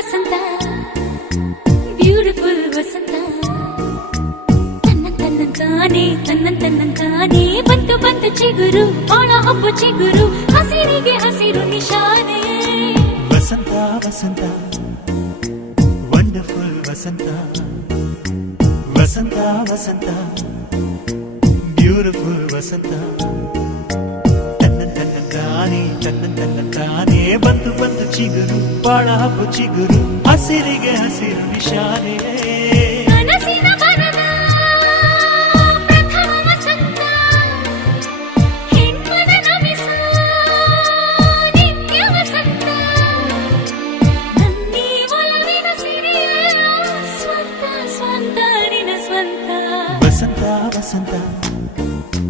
ವಸಂತ beautiful ವಸಂತ ತನ್ನಂತಾನೆ ಬಂತು ಬಂತು ಚಿಗುರು ಬಾಳ ಹಬ್ಬ ಚಿಗುರು ಹಸಿರಿಗೆ ಹಸಿರು ನಿಶಾನೆ ವಸಂತ ವಸಂತ ವಂಡರ್ಫುಲ್ ವಸಂತ ವಸಂತ ವಸಂತ ಬ್ಯೂಟಿಫುಲ್ ವಸಂತ ತನ್ನಂತಾನೆ ಬಂತು ಬಂತು ಚಿಗುರು ಬಾಳ ಹಬ್ಬ ಚಿಗುರು ಹಸಿರಿಗೆ ಹಸಿರು ನಿಶಾನೆ